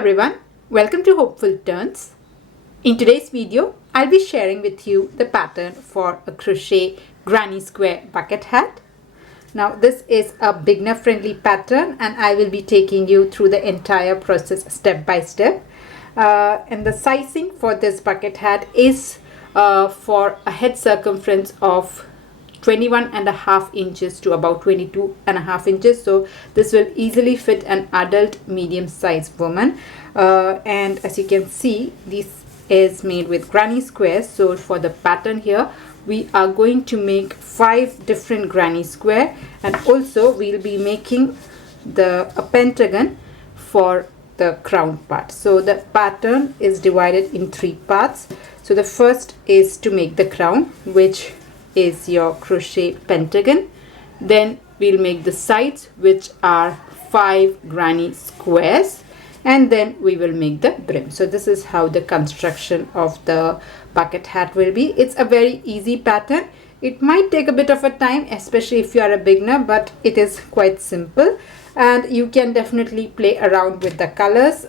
everyone, welcome to Hopeful Turns. In today's video, I'll be sharing with you the pattern for a crochet granny square bucket hat. Now this is a beginner friendly pattern and I will be taking you through the entire process step by step. And the sizing for this bucket hat is for a head circumference of 21.5 inches to about 22.5 inches. So this will easily fit an adult medium-sized woman. And as you can see, this is made with granny squares. So for the pattern here, we are going to make 5 different granny square, and also we'll be making a pentagon for the crown part. So the pattern is divided in 3 parts. So the first is to make the crown, which is your crochet pentagon. Then we'll make the sides, which are 5 granny squares, and then we will make the brim. So this is how the construction of the bucket hat will be. It's a very easy pattern. It might take a bit of a time, especially if you are a beginner, but it is quite simple and you can definitely play around with the colors.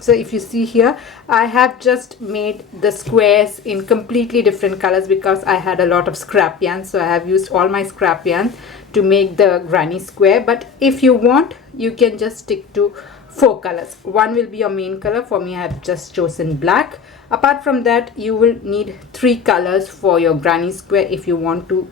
So if you see here, I have just made the squares in completely different colors because I had a lot of scrap yarn. So I have used all my scrap yarn to make the granny square. But if you want, you can just stick to 4 colors. One will be your main color. For me, I have just chosen black. Apart from that, you will need 3 colors for your granny square. If you want to,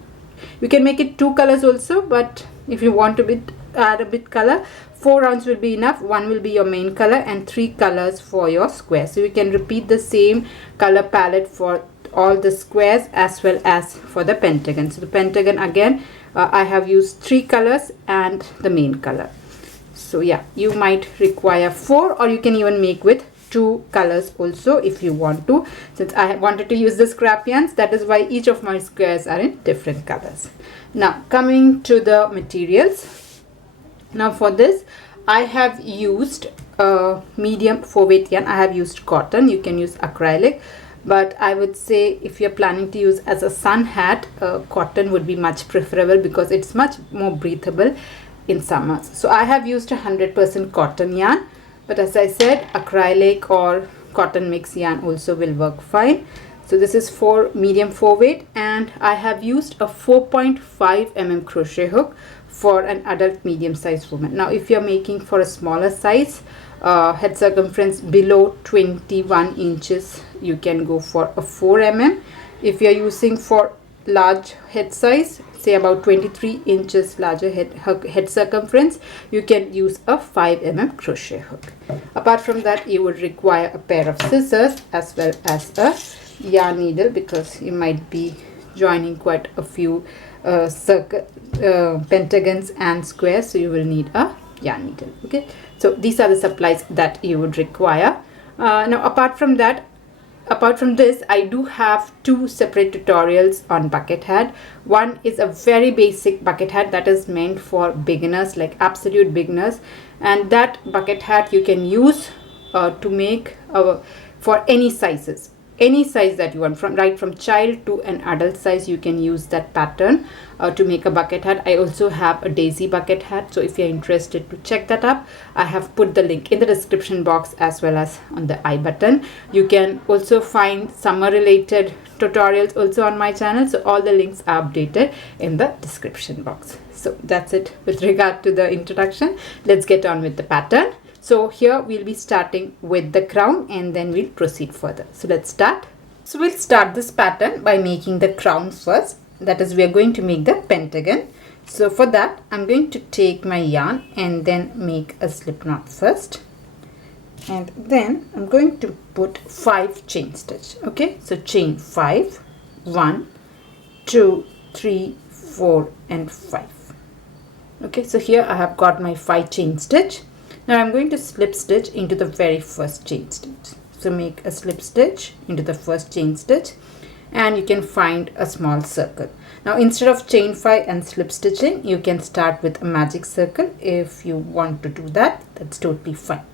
you can make it 2 colors also, but if you want to add a bit color, 4 rounds will be enough. 1 will be your main color and 3 colors for your square. So you can repeat the same color palette for all the squares as well as for the pentagon. So the pentagon, again, I have used 3 colors and the main color. So yeah, you might require 4, or you can even make with 2 colors also if you want to. Since I wanted to use the scrap yarns, that is why each of my squares are in different colors. Now coming to the materials. Now for this, I have used medium 4-weight yarn. I have used cotton. You can use acrylic, but I would say if you're planning to use as a sun hat, cotton would be much preferable because it's much more breathable in summers. So I have used 100% cotton yarn, but as I said, acrylic or cotton mix yarn also will work fine. So this is for medium 4-weight, and I have used a 4.5 mm crochet hook for an adult medium sized woman. Now if you're making for a smaller size, head circumference below 21 inches, you can go for a 4 mm. If you're using for large head size, say about 23 inches larger head circumference, you can use a 5 mm crochet hook. Apart from that, you would require a pair of scissors as well as a yarn needle, because you might be joining quite a few pentagons and squares, so you will need a yarn needle. Okay, so these are the supplies that you would require. Now apart from this, I do have 2 separate tutorials on bucket hat. One is a very basic bucket hat that is meant for beginners, like absolute beginners, and that bucket hat you can use to make for any sizes. Any size that you want, right from child to an adult size, you can use that pattern to make a bucket hat. I also have a daisy bucket hat, so if you're interested to check that up, I have put the link in the description box as well as on the I button. You can also find summer related tutorials also on my channel, so all the links are updated in the description box. So that's it with regard to the introduction. Let's get on with the pattern. So here we'll be starting with the crown and then we'll proceed further. So let's start. So we'll start this pattern by making the crown first. That is, we are going to make the pentagon. So for that, I'm going to take my yarn and then make a slip knot first. And then I'm going to put 5 chain stitch. Okay, so chain 5, 1, 2, 3, 4 and 5. Okay, so here I have got my 5 chain stitch. Now I'm going to slip stitch into the very first chain stitch. So make a slip stitch into the first chain stitch and you can find a small circle. Now instead of chain 5 and slip stitching, you can start with a magic circle. If you want to do that, that's totally fine.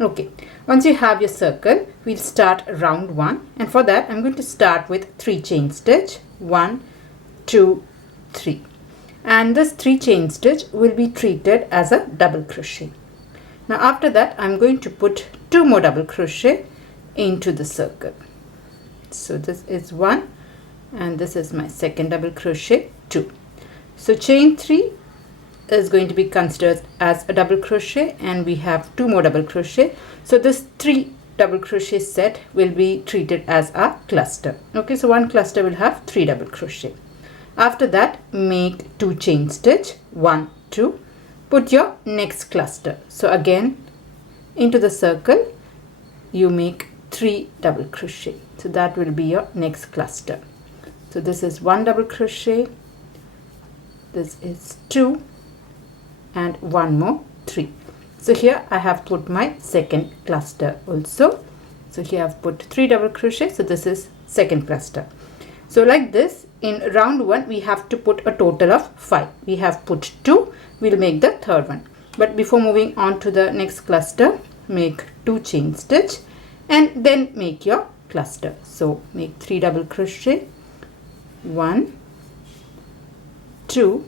Okay, once you have your circle, we'll start round 1, and for that I'm going to start with 3 chain stitch, 1, 2, 3, and this 3 chain stitch will be treated as a double crochet. Now after that, I'm going to put 2 more double crochet into the circle. So this is 1 and this is my second double crochet, 2. So chain 3 is going to be considered as a double crochet and we have 2 more double crochet. So this 3 double crochet set will be treated as a cluster. Okay, so one cluster will have 3 double crochet. After that, make 2 chain stitch, 1, 2, put your next cluster. So again, into the circle, you make 3 double crochet. So that will be your next cluster. So this is 1 double crochet, this is 2, and 1 more, 3. So here I have put my second cluster also. So here I've put 3 double crochet. So this is second cluster. So like this, in round 1 we have to put a total of 5. We have put 2. We'll make the third one. But before moving on to the next cluster, make 2 chain stitch and then make your cluster. So make 3 double crochet, 1, 2,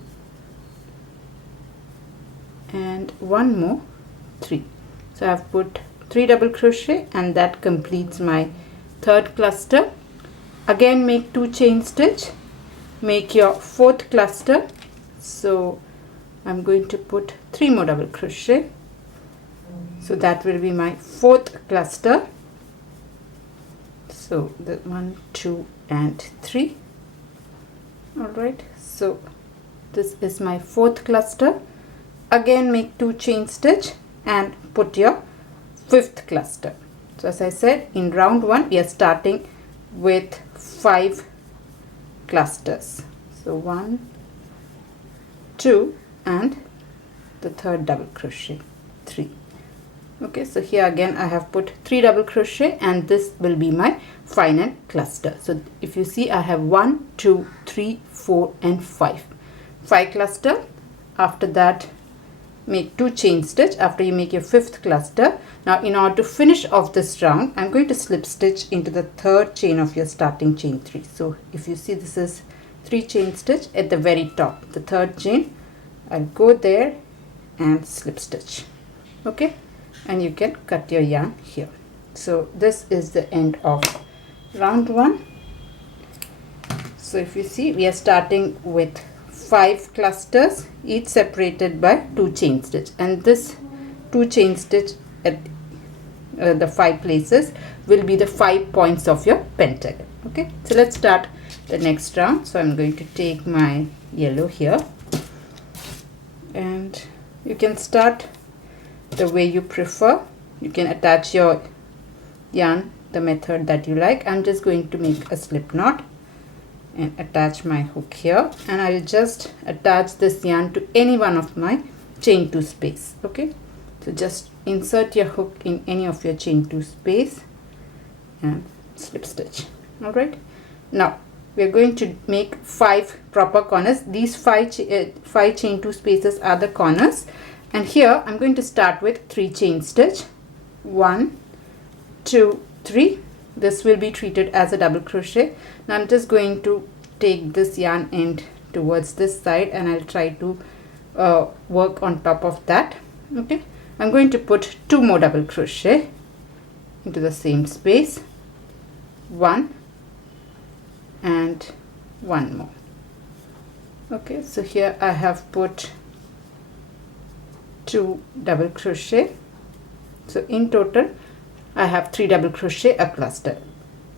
and 1 more, 3. So I have put 3 double crochet and that completes my third cluster. Again make 2 chain stitch, make your fourth cluster. So I'm going to put 3 more double crochet. So that will be my fourth cluster. So the 1, 2, and 3. Alright, so this is my fourth cluster. Again make 2 chain stitch and put your fifth cluster. So as I said, in round 1 we are starting with 5 clusters. So 1, 2, and the third double crochet, 3. Okay, so here again I have put 3 double crochet and this will be my final cluster. So if you see, I have 1, 2, 3, 4, and 5 cluster. After that, make 2 chain stitch after you make your fifth cluster. Now in order to finish off this round, I'm going to slip stitch into the third chain of your starting chain 3. So if you see, this is 3 chain stitch at the very top, the third chain. I'll go there and slip stitch. Okay, and you can cut your yarn here. So this is the end of round 1. So if you see, we are starting with 5 clusters, each separated by 2 chain stitch, and this 2 chain stitch at the 5 places will be the 5 points of your pentagon. Okay, so let's start the next round. So I'm going to take my yellow here and you can start the way you prefer. You can attach your yarn the method that you like. I'm just going to make a slip knot and attach my hook here, and I will just attach this yarn to any one of my chain 2 space. Okay, so just insert your hook in any of your chain 2 space and slip stitch. All right, now we are going to make 5 proper corners. These 5 chain 2 spaces are the corners, and here I'm going to start with 3 chain stitch, 1, 2, 3. This will be treated as a double crochet. Now I'm just going to take this yarn end towards this side and I'll try to work on top of that. Okay, I'm going to put 2 more double crochet into the same space, 1 and 1 more. Okay, so here I have put 2 double crochet. So in total I have 3 double crochet a cluster.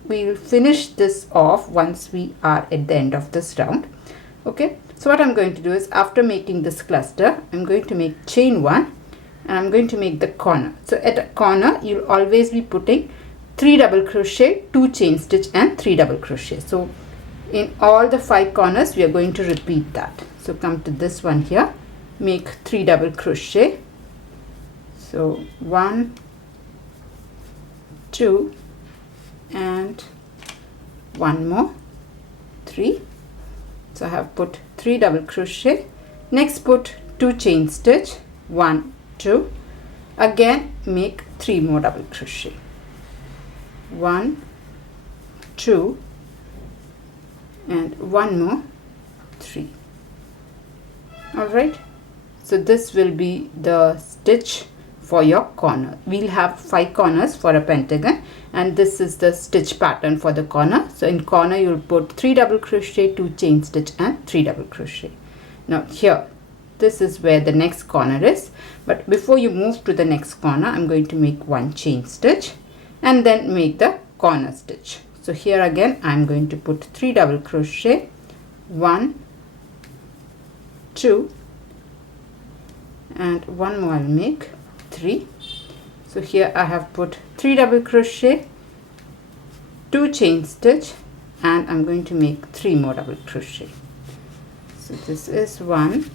We will finish this off once we are at the end of this round. Okay, so what I'm going to do is, after making this cluster, I'm going to make chain 1 and I'm going to make the corner. So at a corner you'll always be putting 3 double crochet, 2 chain stitch and 3 double crochet. So in all the 5 corners we are going to repeat that. So come to this one here, make 3 double crochet. So 1, 2, and 1 more, 3. So I have put 3 double crochet. Next put 2 chain stitch, 1, 2. Again make 3 more double crochet, 1, 2, and 1 more, 3. All right, so this will be the stitch for your corner. We'll have 5 corners for a pentagon, and this is the stitch pattern for the corner. So in corner you'll put 3 double crochet, 2 chain stitch and 3 double crochet. Now here, this is where the next corner is, but before you move to the next corner, I'm going to make 1 chain stitch and then make the corner stitch. So here again I'm going to put 3 double crochet, 1, 2, and one more I'll make 3. So here I have put 3 double crochet, 2 chain stitch, and I'm going to make 3 more double crochet. So this is 1,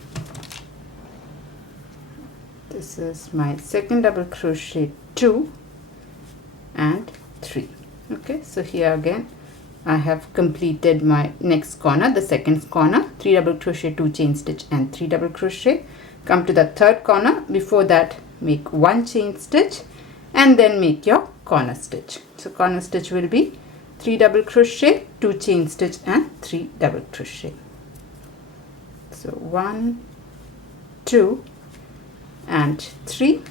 this is my second double crochet, 2 and 3. Okay, so here again I have completed my next corner, the second corner, 3 double crochet, 2 chain stitch and 3 double crochet. Come to the third corner. Before that, make 1 chain stitch and then make your corner stitch. So corner stitch will be 3 double crochet, 2 chain stitch and 3 double crochet. So 1, 2 and 3.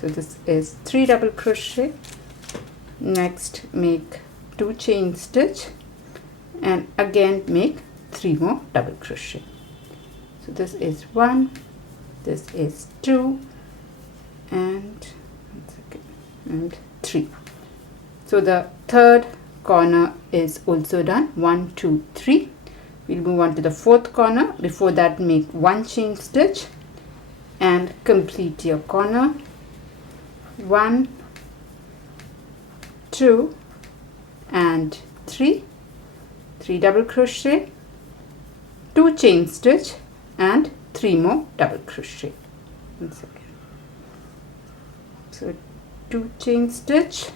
So this is 3 double crochet. Next make 2 chain stitch and again make 3 more double crochet. So this is 1, this is 2 and 3. So the third corner is also done. 1, 2, 3. We'll move on to the fourth corner. Before that, make 1 chain stitch and complete your corner. 1, 2 and 3. 3 double crochet, 2 chain stitch and 3 more double crochet. 1 second. So 2 chain stitch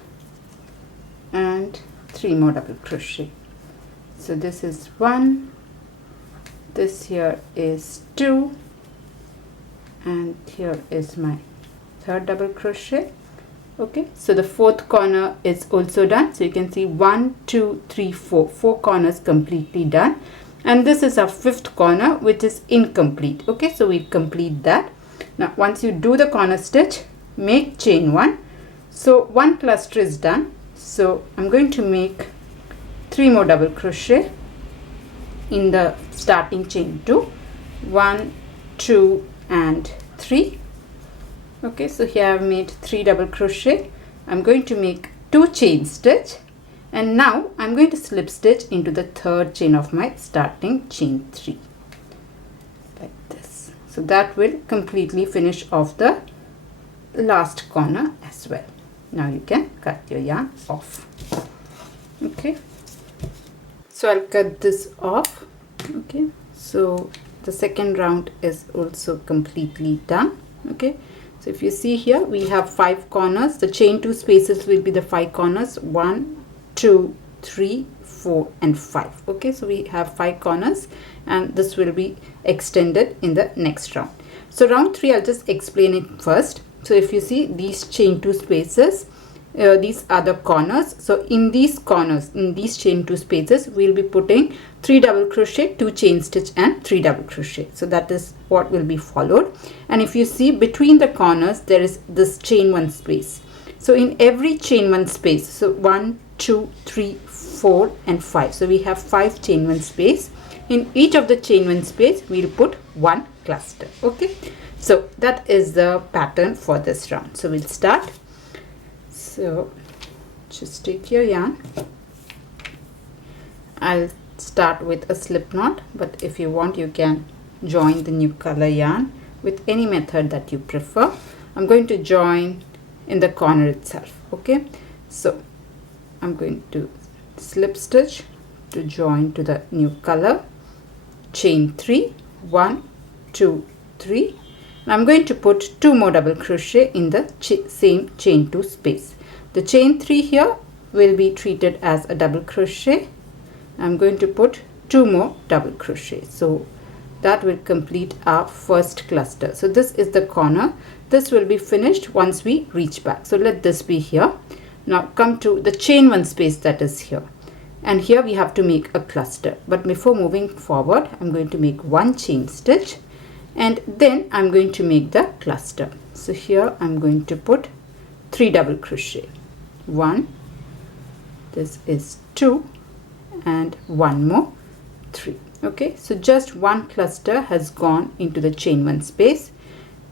and 3 more double crochet. So this is 1, this here is 2, and here is my third double crochet. Okay, so the fourth corner is also done. So you can see 1, 2, 3, 4 corners completely done, and this is our fifth corner which is incomplete. Okay, so we complete that. Now once you do the corner stitch, make chain 1. So 1 cluster is done, so I'm going to make 3 more double crochet in the starting chain 2. 1, 2 and 3. Okay, so here I've made 3 double crochet. I'm going to make 2 chain stitch, and now I'm going to slip stitch into the third chain of my starting chain 3 like this. So that will completely finish off the last corner as well. Now you can cut your yarn off. Okay, so I'll cut this off. Okay, so the second round is also completely done. Okay, so if you see here, we have 5 corners. The chain 2 spaces will be the 5 corners. 1, 2, 3, 4 and 5. Okay, so we have 5 corners, and this will be extended in the next round. So round 3, I'll just explain it first. So if you see these chain 2 spaces, these are the corners. So in these corners, in these chain 2 spaces, we'll be putting 3 double crochet, 2 chain stitch and 3 double crochet. So that is what will be followed. And if you see between the corners, there is this chain 1 space. So in every chain 1 space, so 1, 2, 3, 4 and 5. So we have 5 chain 1 space. In each of the chain 1 space, we'll put 1 cluster. Okay, so that is the pattern for this round. So we'll start. So just take your yarn. I'll start with a slip knot, but if you want, you can join the new color yarn with any method that you prefer. I'm going to join in the corner itself. Okay, so I'm going to slip stitch to join to the new color, chain 3, 1, 2, 3. and I'm going to put 2 more double crochet in the same chain 2 space. The chain 3 here will be treated as a double crochet. I'm going to put 2 more double crochet. So that will complete our first cluster. So this is the corner. This will be finished once we reach back. So let this be here. Now come to the chain 1 space that is here. And here we have to make a cluster. But before moving forward, I'm going to make 1 chain stitch and then I'm going to make the cluster. So here I'm going to put 3 double crochet. 1, this is 2, and 1 more, 3. Okay, so just one cluster has gone into the chain 1 space.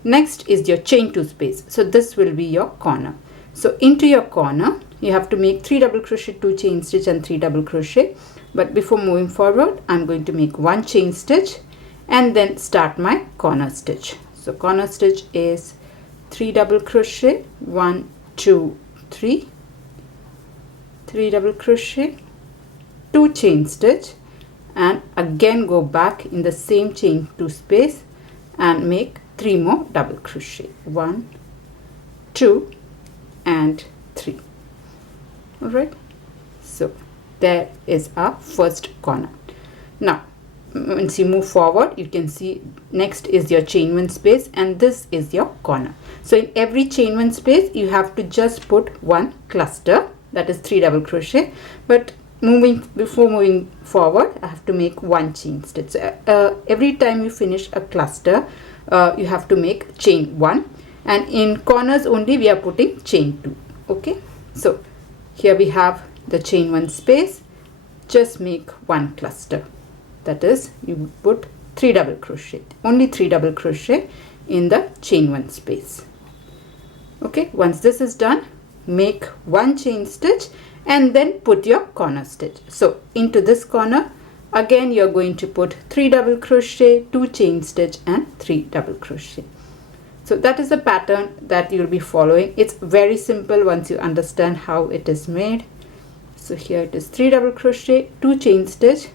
Next is your chain 2 space. So this will be your corner. So into your corner you have to make 3 double crochet, 2 chain stitch and 3 double crochet. But before moving forward, I'm going to make 1 chain stitch and then start my corner stitch. So corner stitch is 3 double crochet, 1, 2, 3, 3 double crochet, 2 chain stitch, and again go back in the same chain 2 space and make 3 more double crochet. 1, 2 and 3. All right, so there is our first corner. Now once you move forward, you can see next is your chain 1 space and this is your corner. So in every chain 1 space you have to just put 1 cluster, that is 3 double crochet, but before moving forward I have to make 1 chain stitch. So, every time you finish a cluster you have to make chain 1, and in corners only we are putting chain 2. Okay, so here we have the chain 1 space, just make 1 cluster, that is you put 3 double crochet, only 3 double crochet in the chain 1 space. Okay, once this is done, make 1 chain stitch and then put your corner stitch. So into this corner again you're going to put 3 double crochet, 2 chain stitch and 3 double crochet. So that is the pattern that you'll be following. It's very simple once you understand how it is made. So here it is 3 double crochet, 2 chain stitch,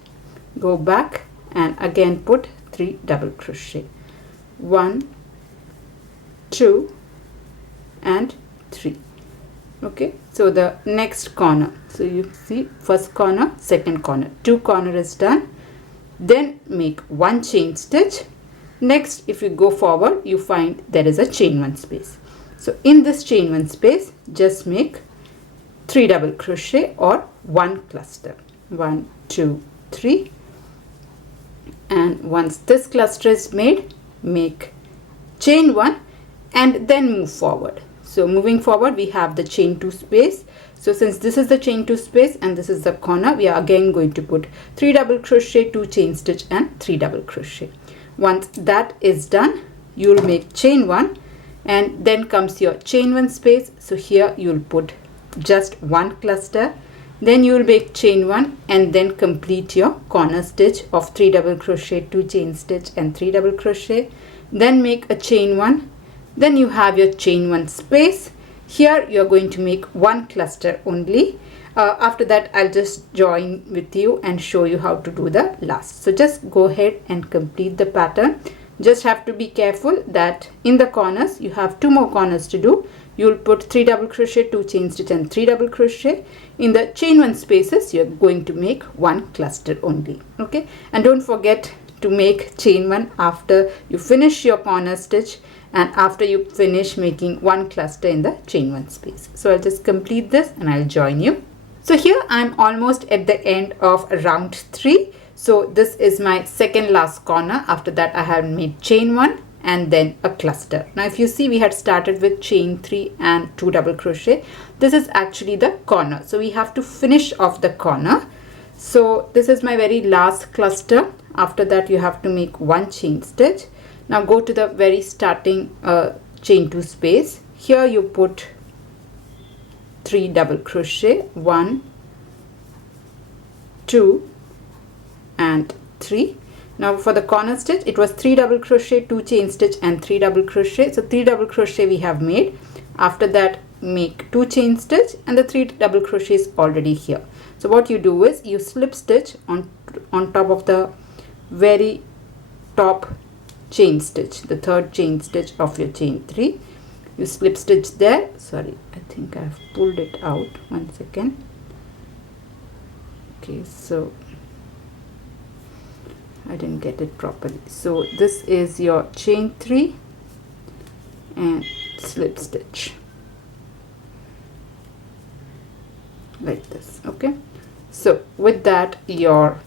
go back and again put 3 double crochet. 1, 2 and 3. Okay, so the next corner, so you see first corner, second corner, 2 corner is done. Then make 1 chain stitch. Next, if you go forward, you find there is a chain 1 space. So in this chain 1 space, just make 3 double crochet or 1 cluster. 1, 2, 3. And once this cluster is made, make chain 1 and then move forward. So moving forward, we have the chain 2 space. So since this is the chain 2 space and this is the corner, we are again going to put 3 double crochet, 2 chain stitch and 3 double crochet. Once that is done, you'll make chain 1 and then comes your chain 1 space. So here you'll put just 1 cluster. Then you will make chain 1 and then complete your corner stitch of 3 double crochet, 2 chain stitch and 3 double crochet. Then make a chain 1. Then you have your chain 1 space. Here you are going to make 1 cluster only. After that I'll just join with you and show you how to do the last. So just go ahead and complete the pattern. Just have to be careful that in the corners you have 2 more corners to do. You'll put 3 double crochet, 2 chain stitch and 3 double crochet. In the chain 1 spaces you're going to make 1 cluster only. Okay, and don't forget to make chain 1 after you finish your corner stitch and after you finish making 1 cluster in the chain 1 space. So I'll just complete this and I'll join you. So here I'm almost at the end of round 3. So this is my second last corner. After that I have made chain 1 and then a cluster. Now if you see, we had started with chain 3 and 2 double crochet. This is actually the corner, so we have to finish off the corner. So this is my very last cluster. After that you have to make 1 chain stitch. Now go to the very starting chain 2 space. Here you put 3 double crochet, 1, 2 and 3. Now for the corner stitch it was 3 double crochet, 2 chain stitch and 3 double crochet. So 3 double crochet we have made. After that make 2 chain stitch and the 3 double crochet is already here. So what you do is you slip stitch on top of the very top chain stitch, the third chain stitch of your chain 3. You slip stitch there. Sorry, I think I have pulled it out. 1 second. Okay, so I didn't get it properly. So this is your chain 3 and slip stitch like this. Okay, so with that your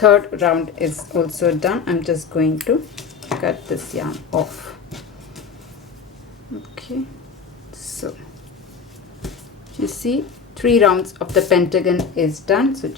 third round is also done. I'm just going to cut this yarn off. Okay, so you see 3 rounds of the pentagon is done. So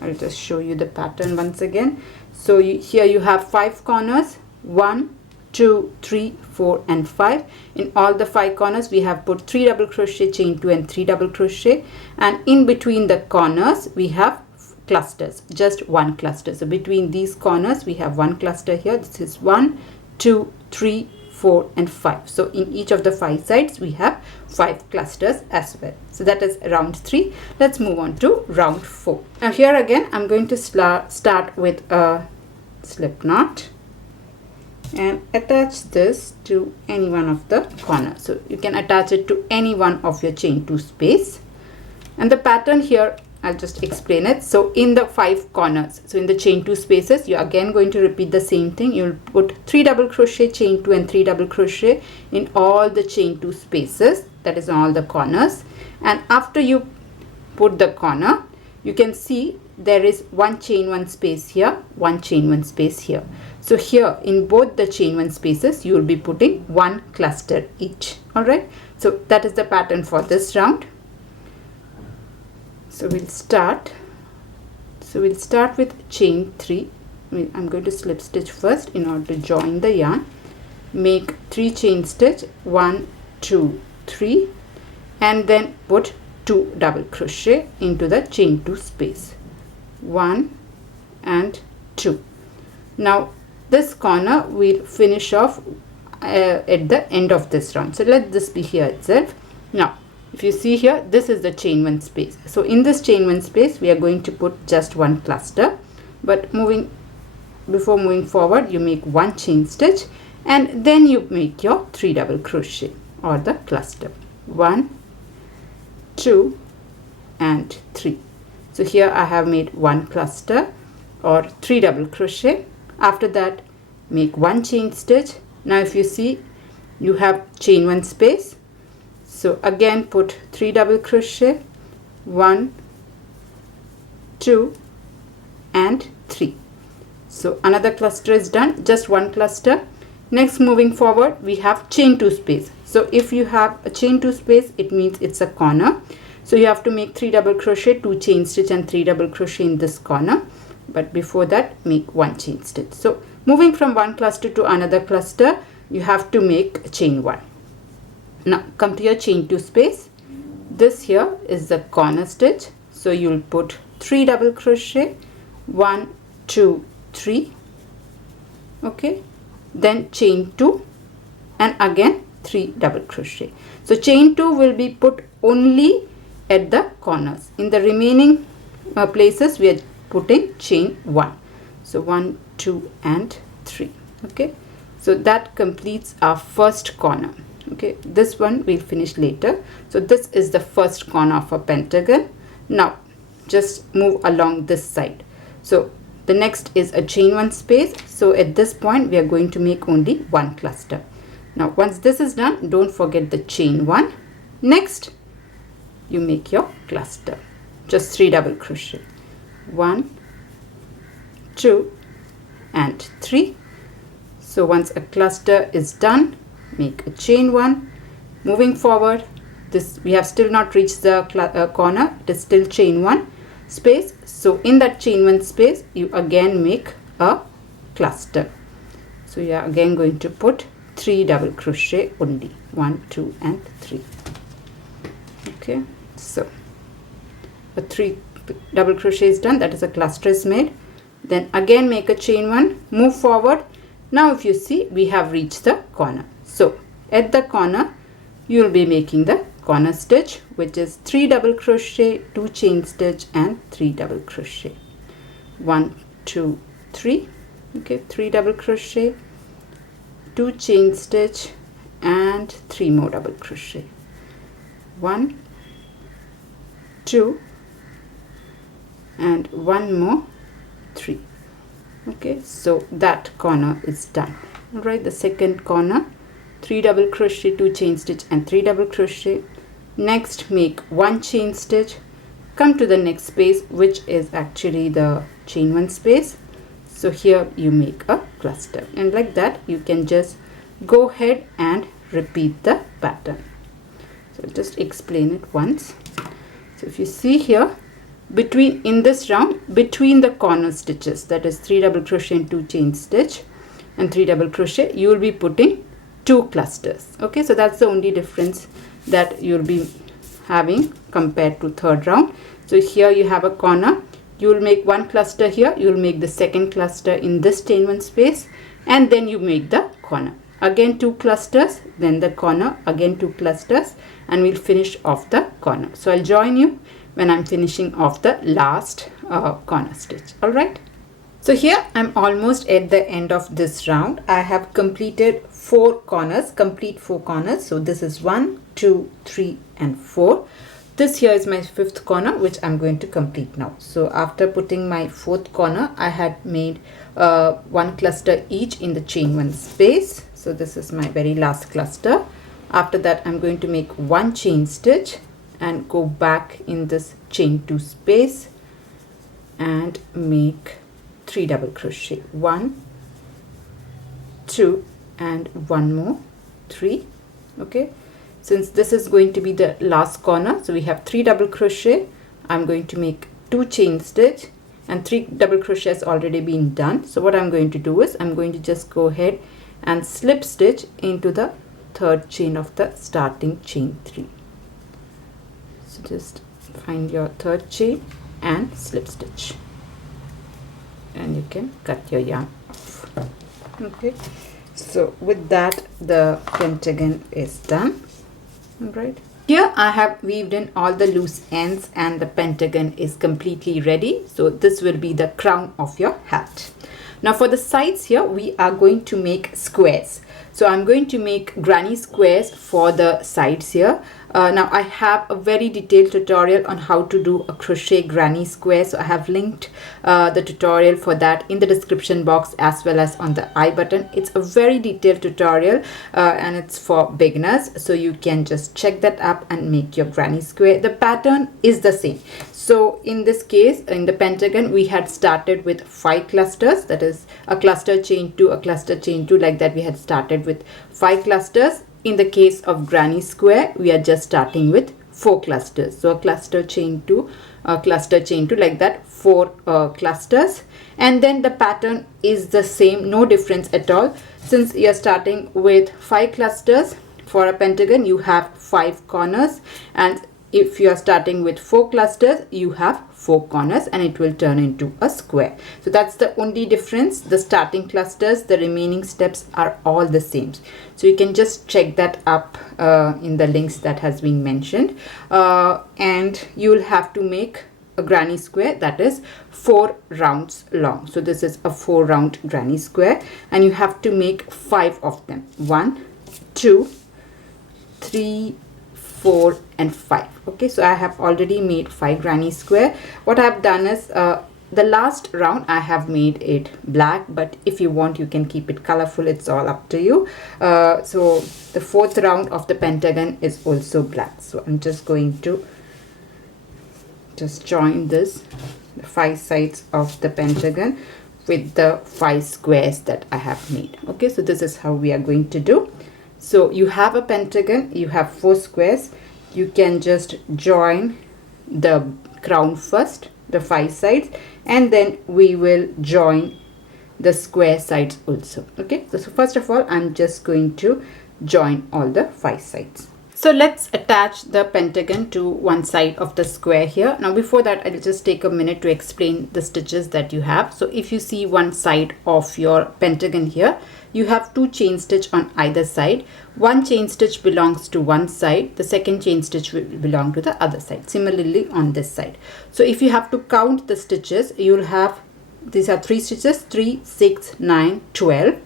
I'll just show you the pattern once again. So here you have 5 corners, 1, 2, 3, 4 and 5. In all the 5 corners we have put 3 double crochet, chain 2 and 3 double crochet, and in between the corners we have clusters, just 1 cluster. So between these corners we have 1 cluster here. This is 1, 2, 3, 4 and 5. So in each of the 5 sides we have 5 clusters as well. So that is round 3. Let's move on to round 4. Now here again I'm going to start with a slip knot and attach this to any one of the corners. So you can attach it to any one of your chain 2 space, and the pattern here I'll just explain it. So in the 5 corners, so in the chain 2 spaces, you're again going to repeat the same thing. You'll put 3 double crochet, chain 2 and 3 double crochet in all the chain 2 spaces, that is all the corners. And after you put the corner, you can see there is 1 chain 1 space here, 1 chain 1 space here. So here in both the chain 1 spaces you will be putting 1 cluster each. Alright, so that is the pattern for this round. So we'll start with chain 3. I'm going to slip stitch first in order to join the yarn. Make 3 chain stitch, 1, 2, 3, and then put 2 double crochet into the chain 2 space, 1 and 2. Now this corner we'll finish off at the end of this round. So let this be here itself. Now if you see here, this is the chain 1 space. So in this chain 1 space we are going to put just 1 cluster, but before moving forward you make 1 chain stitch and then you make your 3 double crochet or the cluster, 1, 2 and 3. So here I have made 1 cluster or 3 double crochet. After that make 1 chain stitch. Now if you see, you have chain 1 space, so again put 3 double crochet, 1, 2 and 3. So another cluster is done, just 1 cluster. Next, moving forward, we have chain 2 space. So if you have a chain 2 space, it means it's a corner. So you have to make 3 double crochet, 2 chain stitch and 3 double crochet in this corner. But before that, make 1 chain stitch. So moving from one cluster to another cluster, you have to make chain 1. Now come to your chain 2 space. This here is the corner stitch. So you'll put 3 double crochet, 1, 2, 3. Okay. Then chain 2 and again 3 double crochet. So chain 2 will be put only at the corners. In the remaining places we are putting chain 1. So 1, 2 and 3. Okay. So that completes our first corner. Okay, this one we'll finish later. So this is the first corner of a pentagon. Now just move along this side. So the next is a chain 1 space. So at this point we are going to make only 1 cluster. Now once this is done, don't forget the chain 1. Next you make your cluster, just 3 double crochet, 1, 2 and 3. So once a cluster is done, make a chain 1. Moving forward, this we have still not reached the corner, it is still chain 1 space. So in that chain 1 space you again make a cluster. So you are again going to put 3 double crochet only, 1, 2 and 3. Okay, so a 3 double crochet is done, that is a cluster is made. Then again make a chain 1, move forward. Now if you see, we have reached the corner. So at the corner you will be making the corner stitch, which is 3 double crochet, 2 chain stitch and 3 double crochet, 1, 2, 3. Okay, 3 double crochet, 2 chain stitch and 3 more double crochet, 1, 2 and 1 more, 3. Okay, so that corner is done. All right, the second corner, 3 double crochet, 2 chain stitch and 3 double crochet. Next make 1 chain stitch, come to the next space, which is actually the chain 1 space. So here you make a cluster, and like that you can just go ahead and repeat the pattern. So just explain it once. So if you see here, in this round, between the corner stitches, that is 3 double crochet and 2 chain stitch and 3 double crochet, you will be putting 2 clusters. Okay, so that's the only difference that you'll be having compared to third round. So here you have a corner, you will make 1 cluster here, you will make the second cluster in this chain 1 space, and then you make the corner. Again 2 clusters, then the corner, again 2 clusters, and we'll finish off the corner. So I'll join you when I'm finishing off the last corner stitch. Alright. So here I'm almost at the end of this round. I have completed 4 corners, complete 4 corners. So this is 1, 2, 3 and 4. This here is my 5th corner, which I'm going to complete now. So after putting my 4th corner, I had made 1 cluster each in the chain 1 space. So this is my very last cluster. After that, I'm going to make 1 chain stitch and go back in this chain 2 space and make 3 double crochet. 1, 2 and 1 more, 3. Okay. Since this is going to be the last corner, so we have 3 double crochet. I'm going to make 2 chain stitch, and 3 double crochet has already been done. So what I'm going to do is I'm going to just go ahead and slip stitch into the 3rd chain of the starting chain 3. So just find your 3rd chain and slip stitch, and you can cut your yarn off. Okay, so with that the pentagon is done. Alright, here I have weaved in all the loose ends and the pentagon is completely ready. So this will be the crown of your hat. Now for the sides here, we are going to make squares. So I'm going to make granny squares for the sides here. Now I have a very detailed tutorial on how to do a crochet granny square. So I have linked the tutorial for that in the description box as well as on the I button. It's a very detailed tutorial and it's for beginners. So you can just check that up and make your granny square. The pattern is the same. So in this case, in the pentagon, we had started with 5 clusters. That is a cluster chain 2, a cluster chain 2, like that we had started with 5 clusters. In the case of granny square, we are just starting with 4 clusters. So a cluster chain 2, a cluster chain 2, like that, 4 clusters. And then the pattern is the same, no difference at all. Since you are starting with 5 clusters, for a pentagon, you have 5 corners, and if you are starting with 4 clusters, you have 4 corners, and it will turn into a square. So that's the only difference. The starting clusters, the remaining steps are all the same. So you can just check that up in the links that has been mentioned. And you will have to make a granny square that is 4 rounds long. So this is a 4 round granny square, and you have to make 5 of them. 1, 2, 3, 4 and 5. Okay, so I have already made 5 granny square. What I have done is the last round I have made it black, but if you want you can keep it colorful, it's all up to you. So the 4th round of the pentagon is also black. So I'm just going to just join this, the 5 sides of the pentagon with the 5 squares that I have made. Okay, so this is how we are going to do. So you have a pentagon, you have 4 squares. You can just join the crown first, the 5 sides, and then we will join the square sides also. Okay, so first of all, I'm just going to join all the 5 sides. So let's attach the pentagon to one side of the square here. Now before that, I'll just take a minute to explain the stitches that you have. So if you see one side of your pentagon here, you have 2 chain stitch on either side. 1 chain stitch belongs to one side, the second chain stitch will belong to the other side. Similarly on this side. So if you have to count the stitches, you'll have, these are 3 stitches, 3, 6, 9, 12.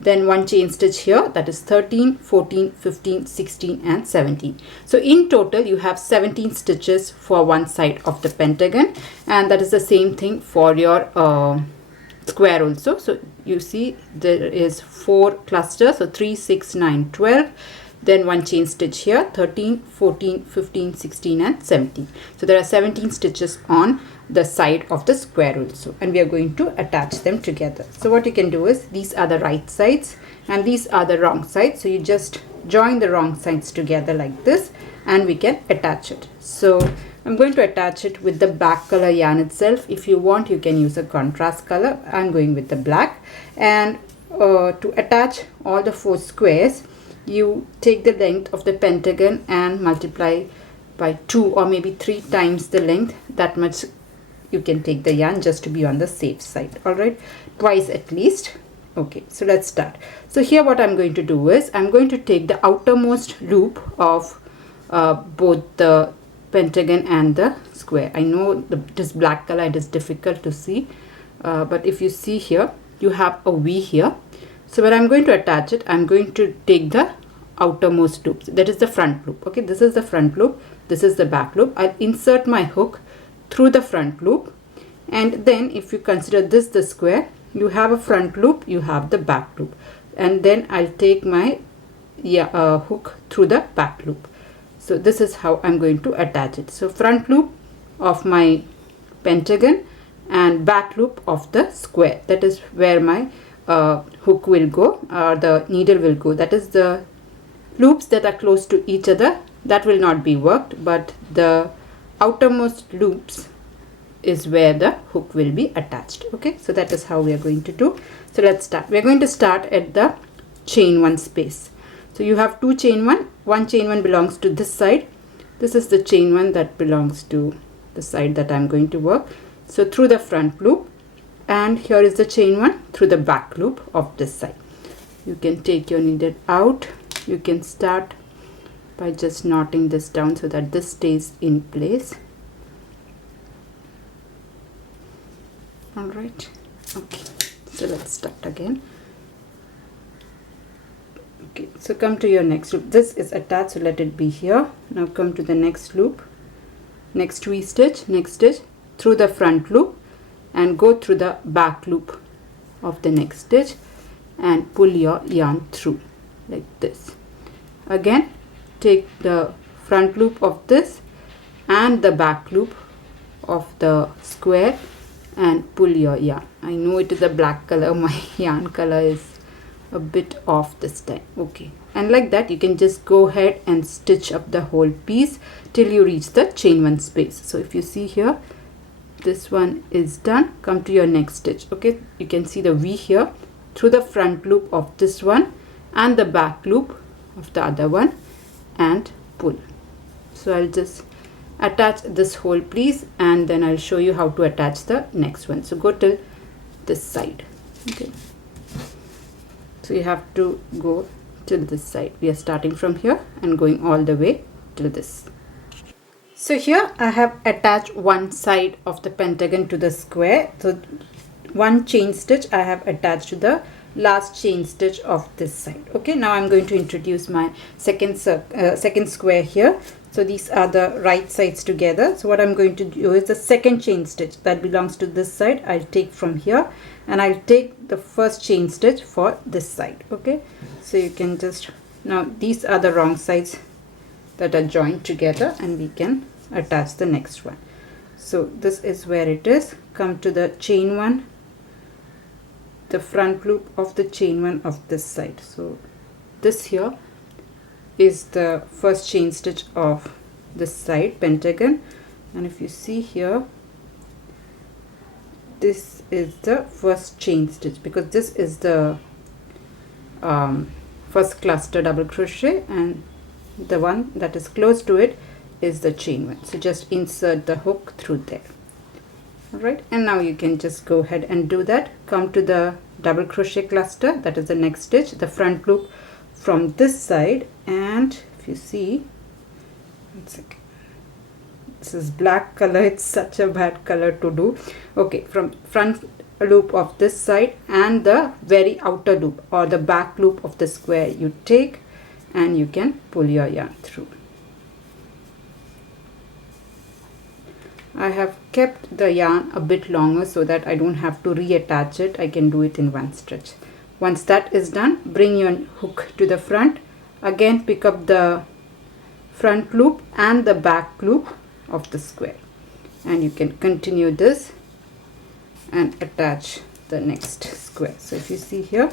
Then 1 chain stitch here, that is 13, 14, 15, 16 and 17. So in total you have 17 stitches for one side of the pentagon, and that is the same thing for your square also. So you see there is 4 clusters, so 3, 6, 9, 12. then 1 chain stitch here, 13, 14, 15, 16 and 17. So there are 17 stitches on the side of the square also, and we are going to attach them together. So what you can do is, these are the right sides and these are the wrong sides, so you just join the wrong sides together like this and we can attach it. So I'm going to attach it with the black color yarn itself. If you want, you can use a contrast color. I'm going with the black. And to attach all the 4 squares, you take the length of the pentagon and multiply by 2 or maybe 3 times the length. That much you can take the yarn, just to be on the safe side. All right, twice at least. Okay, so let's start. So here what I'm going to do is, I'm going to take the outermost loop of both the pentagon and the square. I know this black color, it is difficult to see, but if you see here, you have a V here. So when I'm going to attach it, I'm going to take the outermost loop, that is the front loop. Okay, this is the front loop, this is the back loop. I'll insert my hook through the front loop, and then if you consider this the square, you have a front loop, you have the back loop, and then I'll take my hook through the back loop. So this is how I'm going to attach it. So front loop of my pentagon and back loop of the square, that is where my hook will go, or the needle will go. That is the loops that are close to each other, that will not be worked, but the outermost loops is where the hook will be attached. Okay, so that is how we are going to do. So let's start. We are going to start at the chain 1 space. So you have 2 chain 1, 1 chain 1 belongs to this side, this is the chain 1 that belongs to the side that I'm going to work. So through the front loop, and here is the chain 1 through the back loop of this side. You can take your needle out. You can start by just knotting this down so that this stays in place. All right, okay, so let's start again. Okay, so come to your next loop. This is attached, so let it be here. Now come to the next loop, next V stitch, next stitch through the front loop and go through the back loop of the next stitch and pull your yarn through like this. Again, take the front loop of this and the back loop of the square and pull your yarn. I know it is a black color, my yarn color is a bit off this time. Okay, and like that you can just go ahead and stitch up the whole piece till you reach the chain 1 space. So if you see here, this one is done. Come to your next stitch. Okay, you can see the V here, through the front loop of this one and the back loop of the other one and pull. So I'll just attach this whole piece and then I'll show you how to attach the next one. So go till this side. Okay, so you have to go till this side. We are starting from here and going all the way till this. So here I have attached one side of the pentagon to the square. So 1 chain stitch I have attached to the last chain stitch of this side. Okay, now I'm going to introduce my second square here. So these are the right sides together. So what I'm going to do is the second chain stitch that belongs to this side, I'll take from here and I'll take the first chain stitch for this side. Okay, so you can just, now these are the wrong sides that are joined together and we can attach the next one. So this is where it is. Come to the chain 1, the front loop of the chain 1 of this side. So this here is the first chain stitch of this side pentagon, and if you see here, this is the first chain stitch because this is the first cluster double crochet and the one that is close to it is the chain 1. So just insert the hook through there. Alright, and now you can just go ahead and do that. Come to the double crochet cluster, that is the next stitch, the front loop from this side, and if you see, one second, this is black color, it's such a bad color to do. Okay, from front loop of this side and the very outer loop or the back loop of the square you take and you can pull your yarn through. I have kept the yarn a bit longer so that I don't have to reattach it. I can do it in one stretch. Once that is done, bring your hook to the front again pick up the front loop and the back loop of the square, and you can continue this and attach the next square. So if you see here,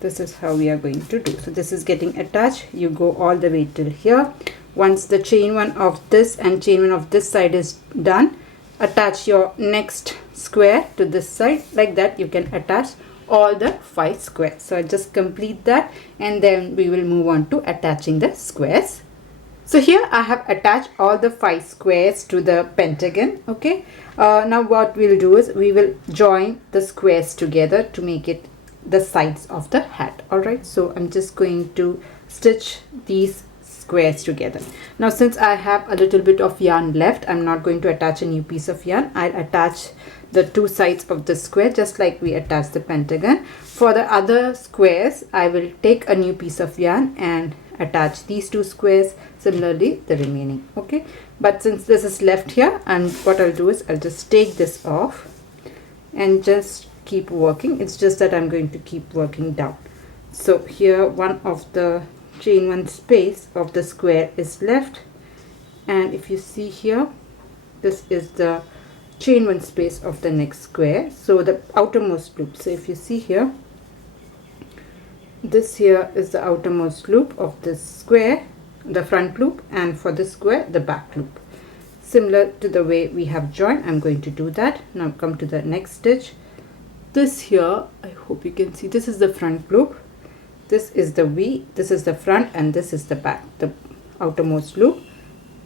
this is how we are going to do. So this is getting attached. You go all the way till here. Once the chain one of this and chain one of this side is done, attach your next square to this side. Like that you can attach all the 5 squares. So I'll just complete that, and then we will move on to attaching the squares. So here I have attached all the 5 squares to the pentagon. Okay, now what we'll do is we will join the squares together to make it the sides of the hat. Alright, so I'm just going to stitch these squares together. Now since I have a little bit of yarn left, I'm not going to attach a new piece of yarn. I'll attach the 2 sides of the square just like we attached the pentagon. For the other squares, I will take a new piece of yarn and attach these 2 squares, similarly the remaining. Okay, but since this is left here, and what I'll do is I'll just take this off and just keep working. It's just that I'm going to keep working down. So here one of the chain one space of the square is left, and if you see here, this is the chain one space of the next square, so the outermost loop. So if you see here, this here is the outermost loop of this square, the front loop, and for this square the back loop. Similar to the way we have joined, I'm going to do that. Now come to the next stitch. This here, I hope you can see, this is the front loop, this is the V, this is the front, and this is the back, the outermost loop.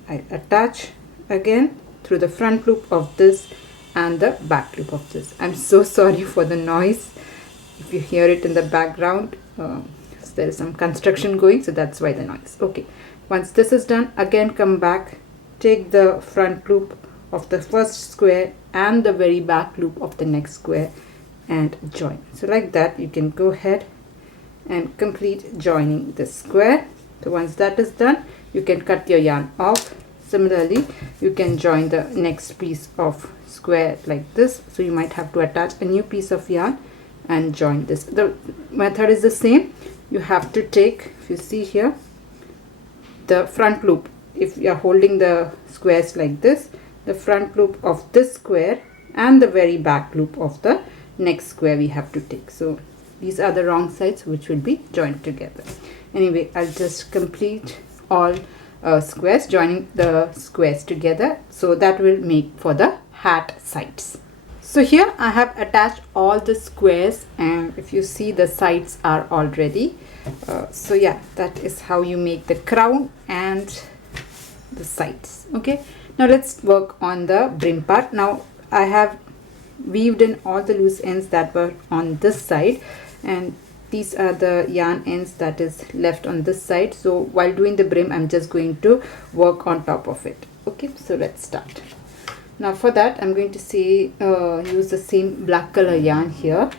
I attach again through the front loop of this and the back loop of this. I'm so sorry for the noise if you hear it in the background. There is some construction going, so that's why the noise. Okay, once this is done, again come back, take the front loop of the first square and the very back loop of the next square and join. So like that you can go ahead and complete joining this square. So once that is done, you can cut your yarn off. Similarly, you can join the next piece of square like this. So you might have to attach a new piece of yarn and join this. The method is the same. You have to take, if you see here, the front loop. If you are holding the squares like this, the front loop of this square and the very back loop of the next square we have to take. So these are the wrong sides which will be joined together. Anyway, I'll just complete all squares, joining the squares together, so that will make for the hat sides. So here I have attached all the squares, and if you see, the sides are all ready. So yeah, that is how you make the crown and the sides. Okay, now let's work on the brim part. Now I have weaved in all the loose ends that were on this side, and these are the yarn ends that is left on this side. So while doing the brim, I'm just going to work on top of it. Okay, so let's start. Now for that, I'm going to say use the same black color yarn here.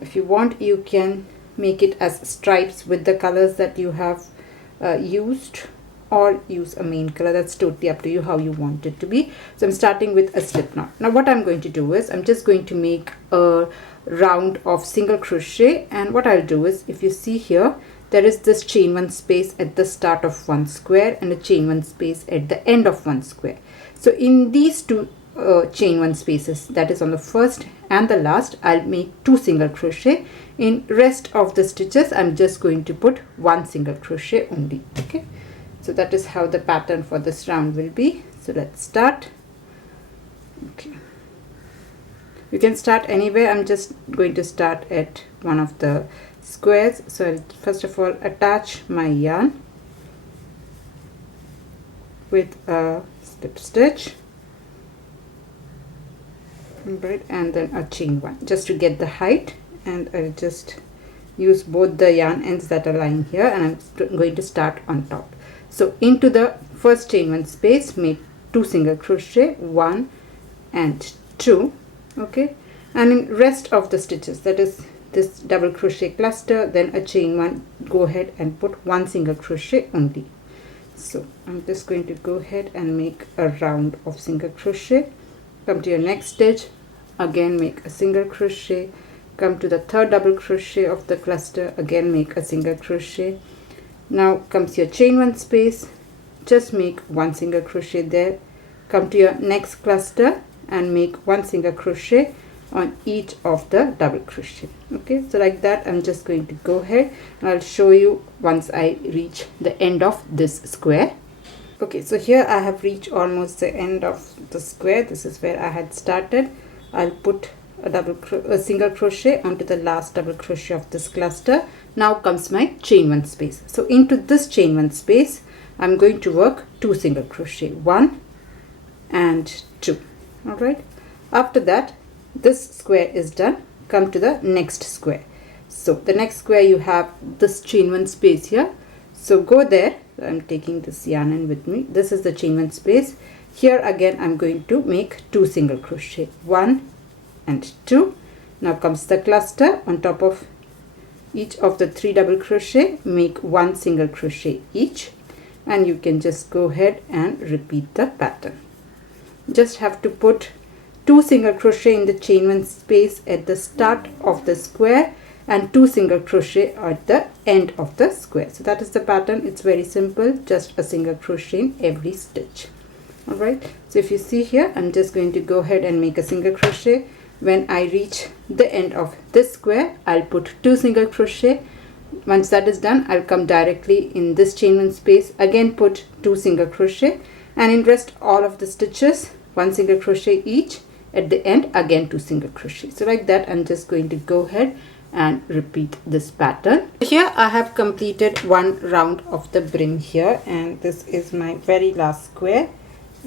If you want, you can make it as stripes with the colors that you have used, or use a main color. That's totally up to you how you want it to be. So I'm starting with a slip knot. Now what I'm going to do is I'm just going to make a round of single crochet, and what I'll do is, if you see here, there is this chain one space at the start of one square and a chain one space at the end of one square. So in these two chain one spaces, that is on the first and the last, I'll make 2 single crochet. In rest of the stitches, I'm just going to put 1 single crochet only. Okay, so that is how the pattern for this round will be. So let's start. Okay, you can start anywhere. I'm just going to start at one of the squares. So I'll first of all attach my yarn with a slip stitch, right, and then a chain one just to get the height, and I'll just use both the yarn ends that are lying here, and I'm going to start on top. So into the first chain one space, make 2 single crochet, 1 and 2. Okay, and in rest of the stitches, that is this double crochet cluster, then a chain one, go ahead and put 1 single crochet only. So I'm just going to go ahead and make a round of single crochet. Come to your next stitch, again make a single crochet, come to the third double crochet of the cluster, again make a single crochet, Now comes your chain 1 space, just make 1 single crochet there. Come to your next cluster and make 1 single crochet on each of the double crochet. Okay, so like that I'm just going to go ahead and I'll show you once I reach the end of this square. Okay, so here I have reached almost the end of the square. This is where I had started. I'll put a single crochet onto the last double crochet of this cluster. Now comes my chain 1 space. So into this chain 1 space I'm going to work 2 single crochet, 1 and 2. All right, after that this square is done. Come to the next square. So the next square you have this chain 1 space here, so go there. I'm taking this yarn in with me. This is the chain 1 space. Here again I'm going to make 2 single crochet, 1 and 2. Now comes the cluster. On top of each of the 3 double crochet, make 1 single crochet each, and you can just go ahead and repeat the pattern. Just have to put 2 single crochet in the chain 1 space at the start of the square and 2 single crochet at the end of the square. So that is the pattern. It's very simple, just a single crochet in every stitch. All right, so if you see here, I'm just going to go ahead and make a single crochet. When I reach the end of this square, I'll put 2 single crochet. Once that is done, I'll come directly in this chain 1 space, again put 2 single crochet, and in rest all of the stitches 1 single crochet each. At the end again 2 single crochet. So like that I'm just going to go ahead and repeat this pattern. Here I have completed 1 round of the brim here, and this is my very last square,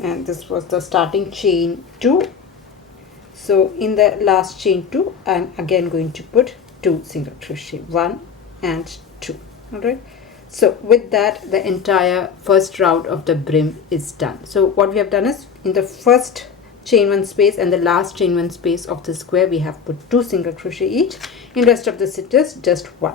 and this was the starting chain 2. So in the last chain 2 I'm again going to put 2 single crochet, 1 and 2. All right, so with that the entire first round of the brim is done. So what we have done is, in the first chain 1 space and the last chain 1 space of the square we have put 2 single crochet each. In rest of the stitches just 1.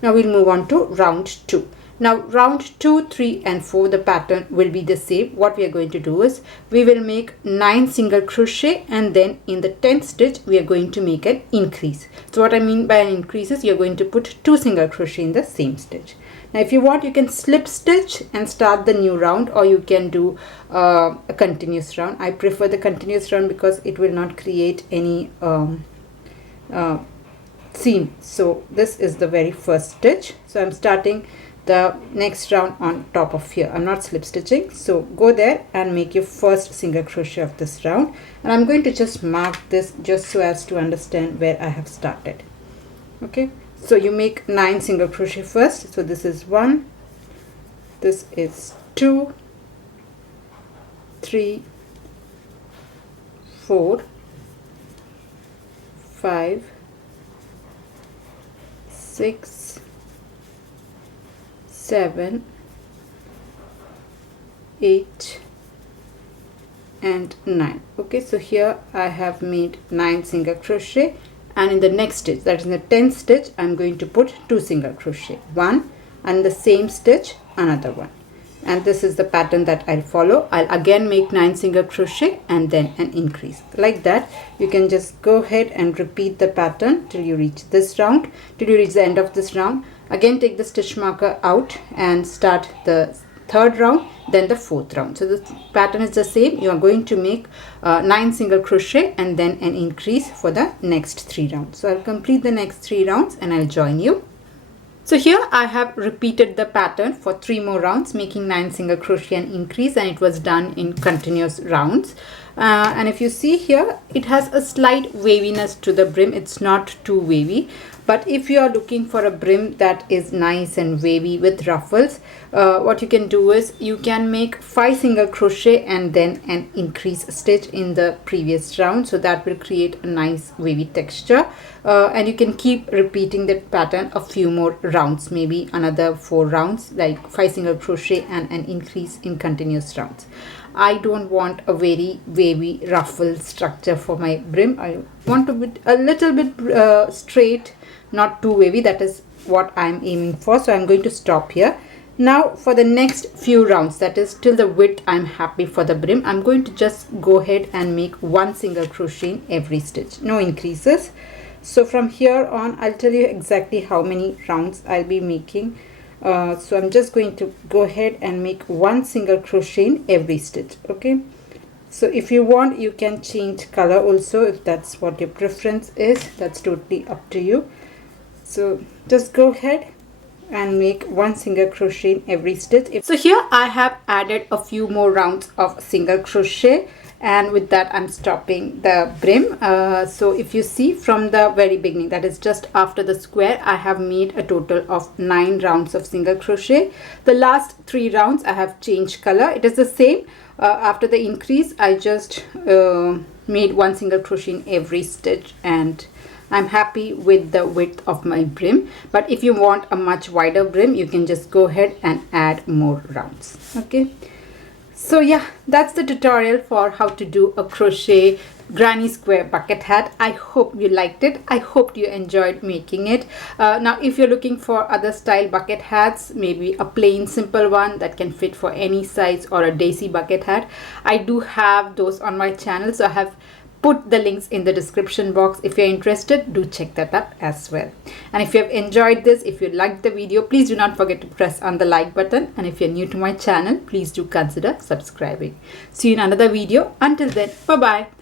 Now we'll move on to round 2. Now round 2, 3 and 4 the pattern will be the same. What we are going to do is we will make 9 single crochet, and then in the 10th stitch we are going to make an increase. So what I mean by an increase is you're going to put 2 single crochet in the same stitch. Now if you want, you can slip stitch and start the new round, or you can do a continuous round. I prefer the continuous round because it will not create any seam. So this is the very first stitch. So I'm starting the next round on top of here. I'm not slip stitching, so go there and make your first single crochet of this round, and I'm going to just mark this just so as to understand where I have started. Okay, so you make 9 single crochet first. So this is 1, this is 2, 3, 4, 5, 6, 7, 8 and 9. Okay, so here I have made 9 single crochet, and in the next stitch, that is in the 10th stitch, I'm going to put 2 single crochet, 1, and the same stitch another 1. And this is the pattern that I'll follow. I'll again make 9 single crochet and then an increase. Like that you can just go ahead and repeat the pattern till you reach this round, till you reach the end of this round. Again take the stitch marker out and start the 3rd round, then the 4th round. So the pattern is the same. You are going to make 9 single crochet and then an increase for the next 3 rounds. So I'll complete the next 3 rounds and I'll join you. So here I have repeated the pattern for 3 more rounds, making 9 single crochet and increase, and it was done in continuous rounds. And if you see here, it has a slight waviness to the brim. It's not too wavy, but if you are looking for a brim that is nice and wavy with ruffles, what you can do is you can make 5 single crochet and then an increase stitch in the previous round, so that will create a nice wavy texture. And you can keep repeating that pattern a few more rounds, maybe another 4 rounds, like 5 single crochet and an increase in continuous rounds. I don't want a very wavy ruffle structure for my brim. I want to be a little bit straight, not too wavy. That is what I'm aiming for. So I'm going to stop here. Now for the next few rounds, that is till the width I'm happy for the brim, I'm going to just go ahead and make 1 single crochet in every stitch, no increases. So from here on, I'll tell you exactly how many rounds I'll be making. So I'm just going to go ahead and make one single crochet in every stitch. Okay, so if you want, you can change color also if that's what your preference is. That's totally up to you. So just go ahead and make one single crochet in every stitch. So here I have added a few more rounds of single crochet, and with that I'm stopping the brim. So if you see from the very beginning, that is just after the square, I have made a total of 9 rounds of single crochet. The last 3 rounds I have changed color. It is the same. After the increase, I just made one single crochet in every stitch, and I'm happy with the width of my brim. But if you want a much wider brim, you can just go ahead and add more rounds. Okay, so yeah, that's the tutorial for how to do a crochet granny square bucket hat. I hope you liked it. I hope you enjoyed making it. Now if you're looking for other style bucket hats, maybe a plain simple one that can fit for any size, or a daisy bucket hat, I do have those on my channel. So I have put the links in the description box. If you're interested, do check that up as well. And if you have enjoyed this, if you liked the video, please do not forget to press on the like button. And if you're new to my channel, please do consider subscribing. See you in another video. Until then, bye bye.